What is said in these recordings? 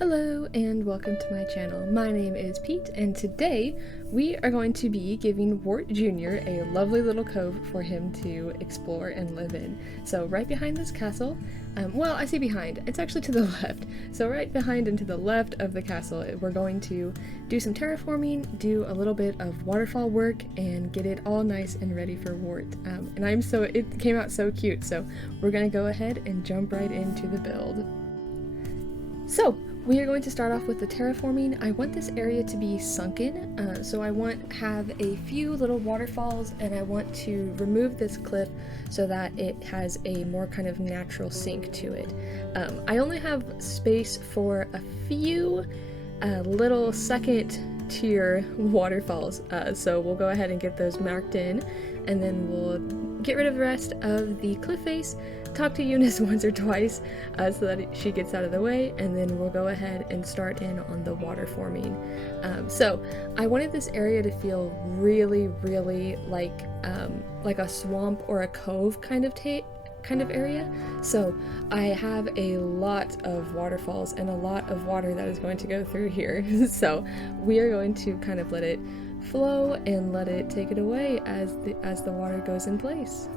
Hello and welcome to my channel. My name is Pete and today we are going to be giving Wart Jr. a lovely little cove for him to explore and live in. So right behind this castle, well I say behind, it's actually to the left. So right behind and to the left of the castle we're going to do some terraforming, do a little bit of waterfall work and get it all nice and ready for Wart. And it came out so cute, so we're going to go ahead and jump right into the build. So, we are going to start off with the terraforming. I want this area to be sunken, so I want to have a few little waterfalls, and I want to remove this cliff so that it has a more kind of natural sink to it. I only have space for a few little second tier waterfalls, so we'll go ahead and get those marked in, and then we'll get rid of the rest of the cliff face, talk to Eunice once or twice so that she gets out of the way, and then we'll go ahead and start in on the water forming. So I wanted this area to feel really like a swamp or a cove kind of area. So I have a lot of waterfalls and a lot of water that is going to go through here. So we are going to kind of let it flow and let it take it away as the water goes in place.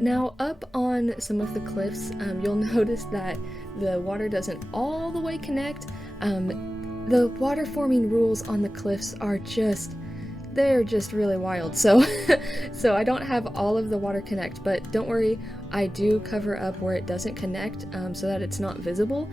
Now up on some of the cliffs, you'll notice that the water doesn't all the way connect. The water forming rules on the cliffs are they're just really wild. So I don't have all of the water connect, but don't worry, I do cover up where it doesn't connect so that it's not visible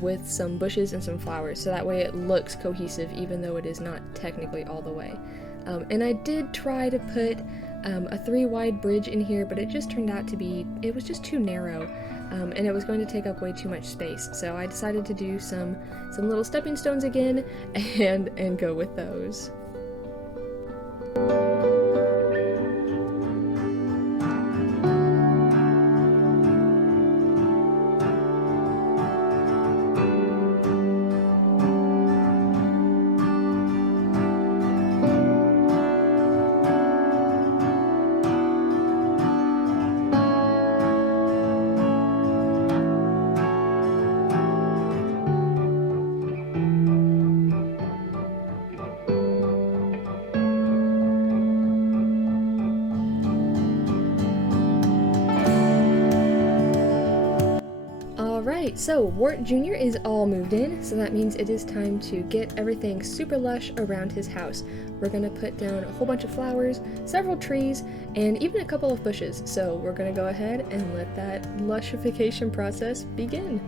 with some bushes and some flowers, so that way it looks cohesive even though it is not technically all the way. And I did try to put a 3-wide bridge in here, but it just turned out to be, it was just too narrow, and it was going to take up way too much space. So I decided to do some little stepping stones again and go with those. Alright, so Wart Jr. is all moved in, so that means it is time to get everything super lush around his house. We're going to put down a whole bunch of flowers, several trees, and even a couple of bushes, so we're going to go ahead and let that lushification process begin.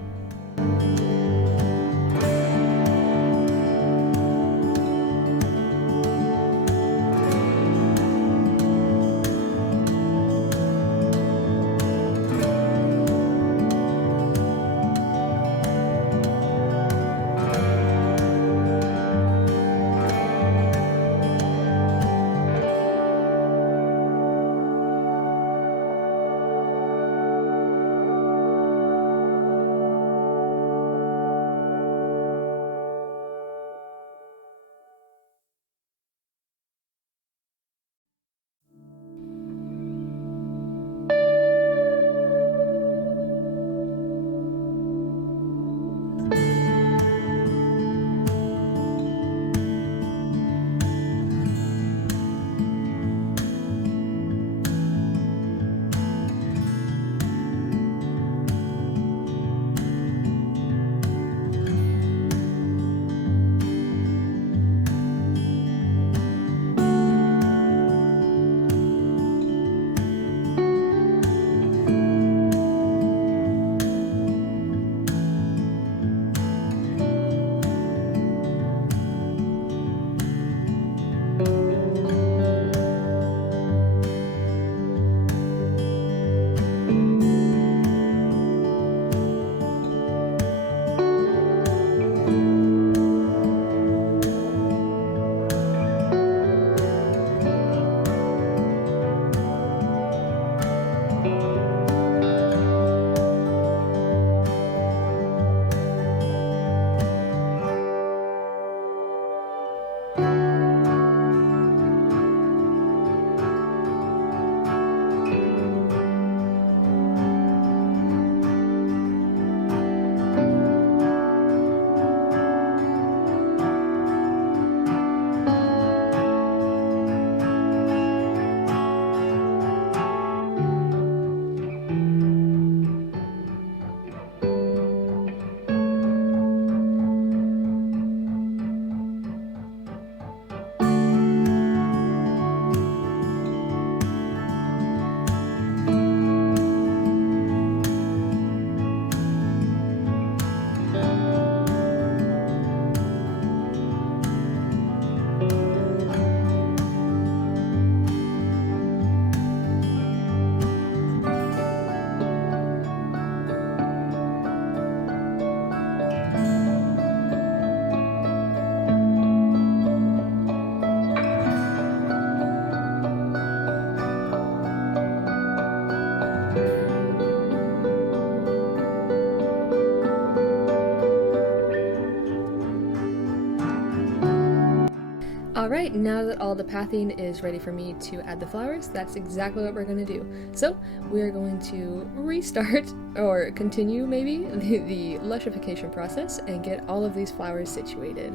Alright, now that all the pathing is ready for me to add the flowers, that's exactly what we're going to do. So we're going to restart, or continue maybe, the lushification process and get all of these flowers situated.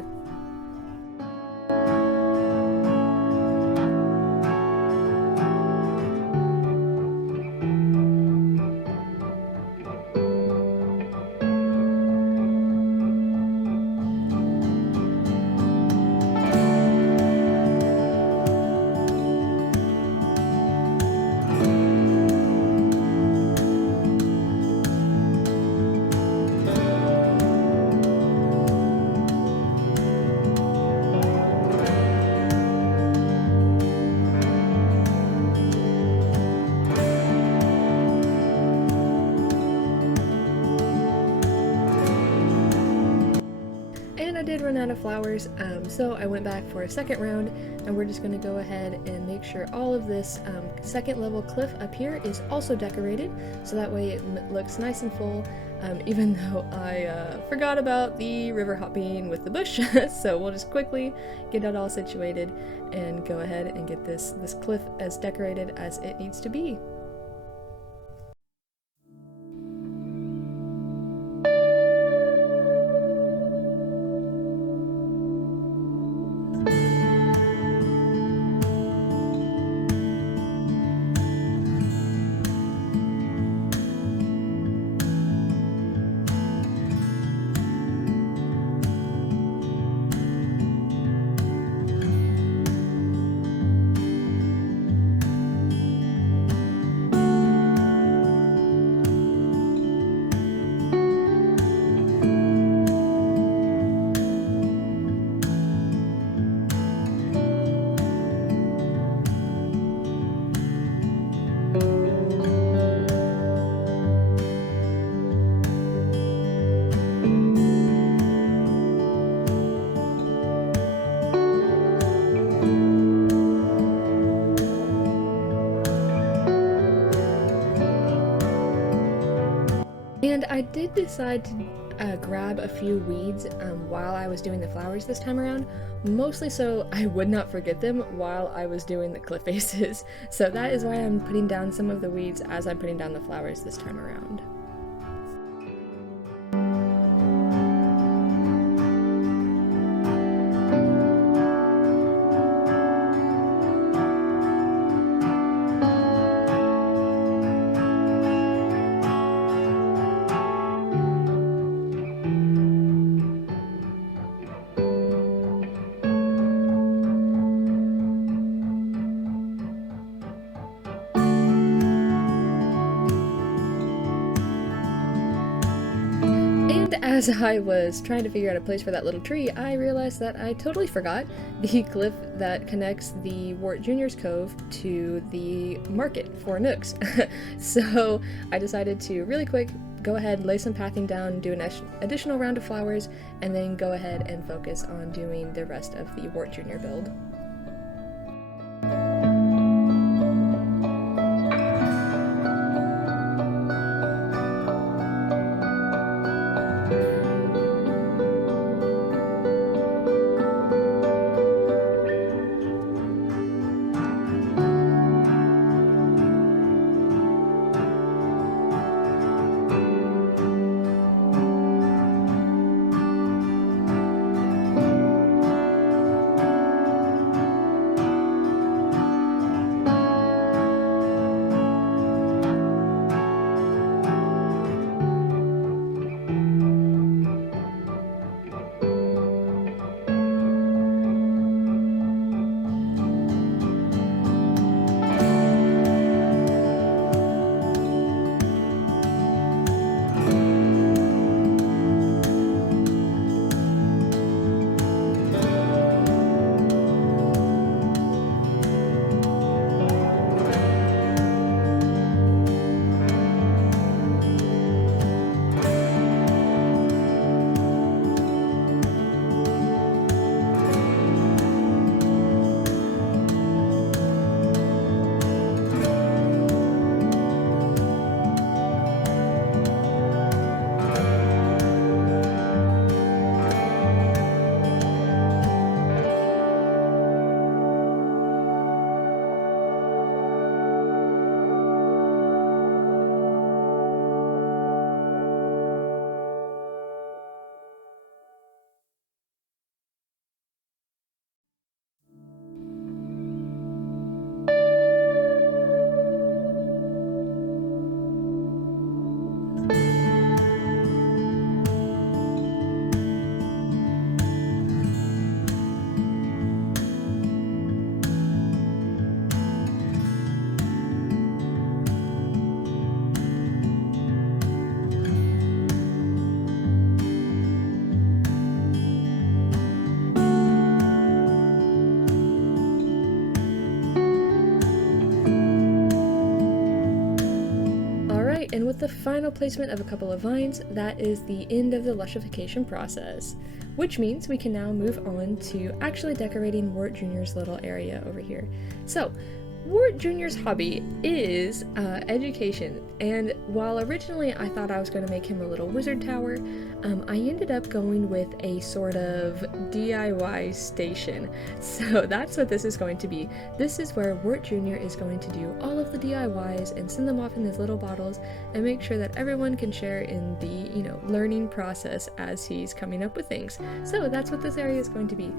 And I did run out of flowers, so I went back for a second round, and we're just going to go ahead and make sure all of this second level cliff up here is also decorated, so that way it looks nice and full, even though I forgot about the river hopping with the bush. So we'll just quickly get it all situated and go ahead and get this cliff as decorated as it needs to be. And I did decide to grab a few weeds while I was doing the flowers this time around, mostly so I would not forget them while I was doing the cliff faces. So that is why I'm putting down some of the weeds as I'm putting down the flowers this time around. As I was trying to figure out a place for that little tree, I realized that I totally forgot the cliff that connects the Wart Jr.'s Cove to the market for Nooks. So I decided to really quick go ahead, lay some pathing down, do an additional round of flowers, and then go ahead and focus on doing the rest of the Wart Jr. build. the final placement of a couple of vines, that is the end of the lushification process, which means we can now move on to actually decorating Wart Jr.'s little area over here. So, Wart Jr.'s hobby is education, and while originally I thought I was going to make him a little wizard tower, I ended up going with a sort of DIY station. So that's what this is going to be. This is where Wart Jr. is going to do all of the DIYs and send them off in these little bottles and make sure that everyone can share in the, learning process as he's coming up with things. So that's what this area is going to be.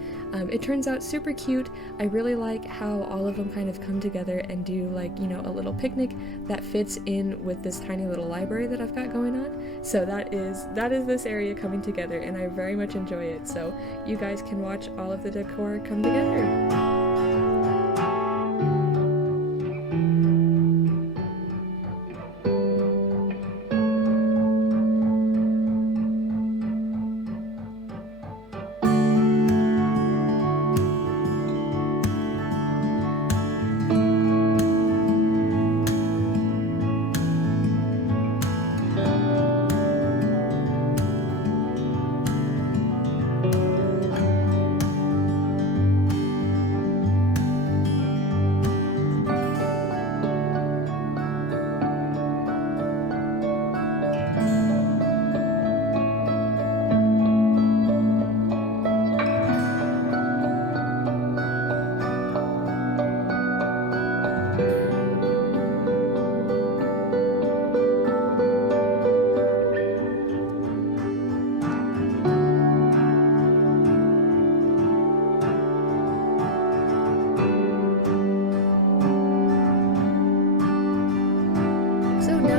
It turns out super cute. I really like how all of them kind of come together and do a little picnic that fits in with this tiny little library that I've got going on. So that is this area coming together, and I very much enjoy it. So you guys can watch all of the decor come together.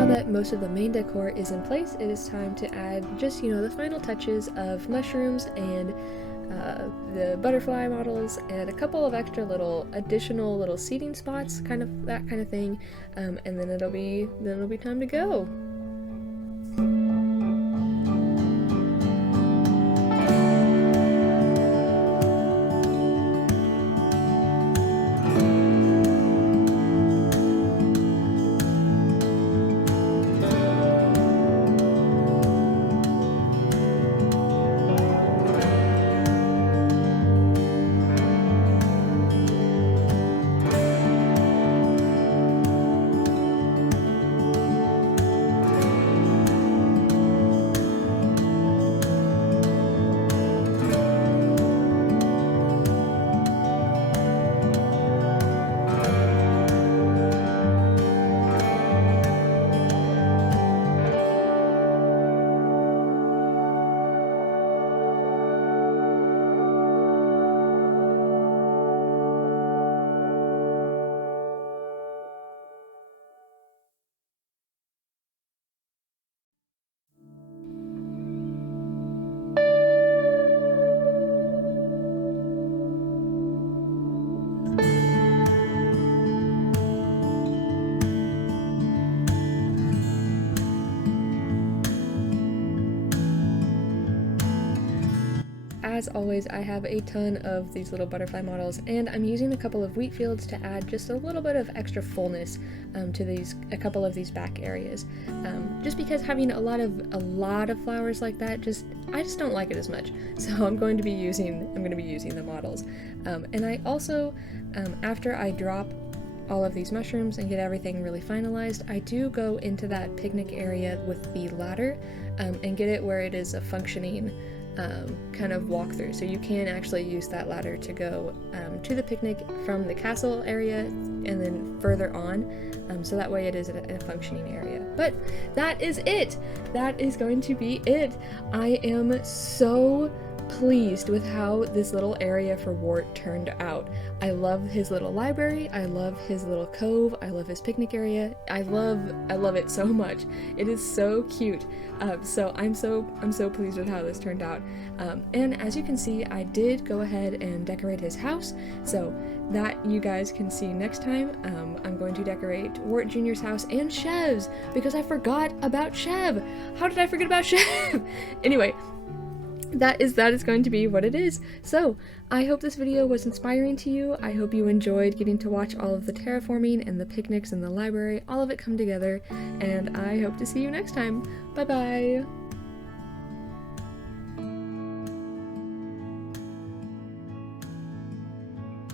That most of the main decor is in place, it is time to add just, the final touches of mushrooms and the butterfly models and a couple of extra additional little seating spots, that kind of thing, and then it'll be time to go. As always, I have a ton of these little butterfly models, and I'm using a couple of wheat fields to add just a little bit of extra fullness to a couple of these back areas. Just because having a lot of flowers like that, I just don't like it as much. So I'm going to be using the models, and I also, after I drop all of these mushrooms and get everything really finalized, I do go into that picnic area with the ladder and get it where it is a functioning kind of walkthrough. So you can actually use that ladder to go to the picnic from the castle area and then further on, so that way it is a functioning area. But that is it! That is going to be it! I am so pleased with how this little area for Wart turned out. I love his little library, I love his little cove, I love his picnic area. I love it so much. It is so cute. So I'm so pleased with how this turned out. And as you can see, I did go ahead and decorate his house, so that you guys can see next time. I'm going to decorate Wart Jr.'s house and Chev's, because I forgot about Chev. How did I forget about Chev? Anyway, that is going to be what it is. So I hope this video was inspiring to you. I hope you enjoyed getting to watch all of the terraforming and the picnics in the library, all of it come together, and I hope to see you next time. Bye bye!